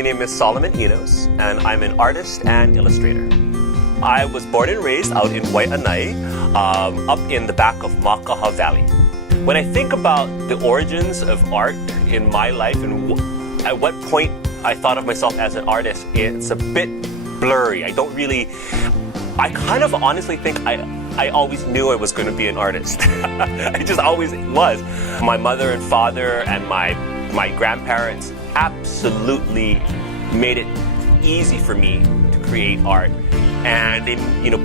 My name is Solomen Enos, and I'm an artist and illustrator. I was born and raised out in Waianae, up in the back of Makaha Valley. When I think about the origins of art in my life and at what point I thought of myself as an artist, it's a bit blurry. I kind of honestly think I always knew I was going to be an artist. I just always was. My mother and father and my grandparents absolutely made it easy for me to create art. And they,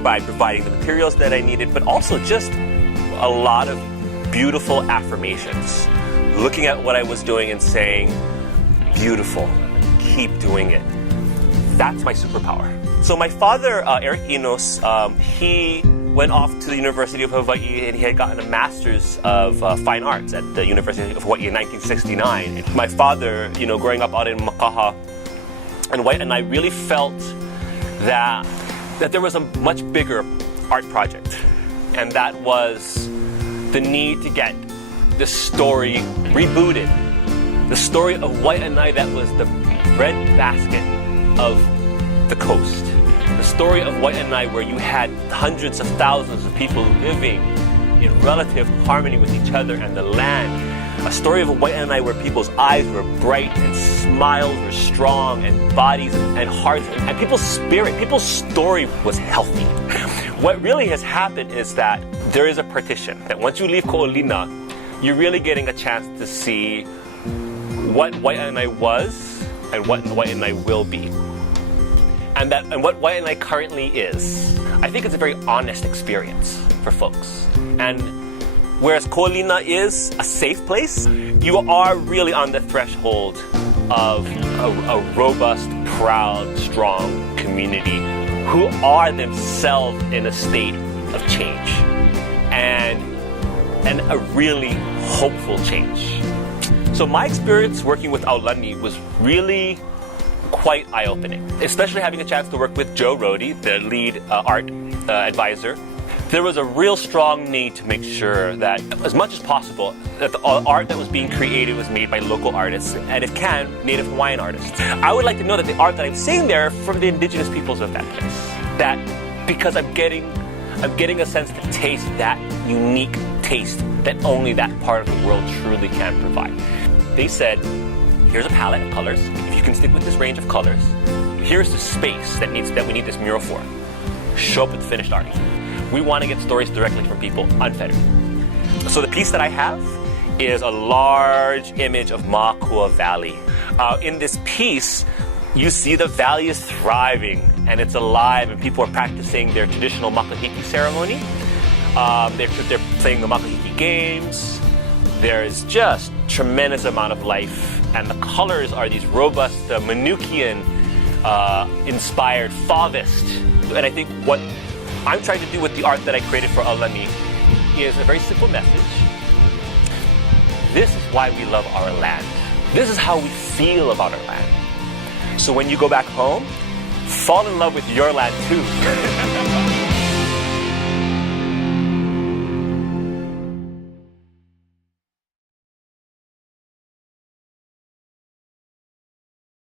by providing the materials that I needed, but also just a lot of beautiful affirmations. Looking at what I was doing and saying, beautiful, keep doing it. That's my superpower. So my father, Eric Enos, he went off to the University of Hawaii and he had gotten a Master's of Fine Arts at the University of Hawaii in 1969. My father, growing up out in Makaha and Waianae, really felt that there was a much bigger art project, and that was the need to get the story rebooted. The story of Waianae that was the breadbasket of the coast. The story of Waianae where you had hundreds of thousands of people living in relative harmony with each other and the land. A story of Waianae where people's eyes were bright and smiles were strong and bodies and hearts and people's spirit, people's story was healthy. What really has happened is that there is a partition, that once you leave Ko'olina, you're really getting a chance to see what Waianae was and what Waianae will be. And what Waianae currently is. I think it's a very honest experience for folks. And whereas Ko'olina is a safe place, you are really on the threshold of a robust, proud, strong community who are themselves in a state of change and a really hopeful change. So my experience working with Aulani was really quite eye-opening, especially having a chance to work with Joe Rohde, the lead art advisor. There was a real strong need to make sure that, as much as possible, that the art that was being created was made by local artists, and if can, Native Hawaiian artists. I would like to know that the art that I'm seeing there from the indigenous peoples of that place. That because I'm getting a sense to taste that unique taste that only that part of the world truly can provide. They said, here's a palette of colors. If you can stick with this range of colors, here's the space that we need this mural for. Show up with finished art. We want to get stories directly from people, unfettered. So the piece that I have is a large image of Makua Valley. In this piece, you see the valley is thriving and it's alive and people are practicing their traditional makahiki ceremony. They're playing the makahiki games. There's just tremendous amount of life, and the colors are these robust Manukian inspired fauvist. And I think what I'm trying to do with the art that I created for Aulani is a very simple message. This is why we love our land. This is how we feel about our land. So when you go back home, fall in love with your land too.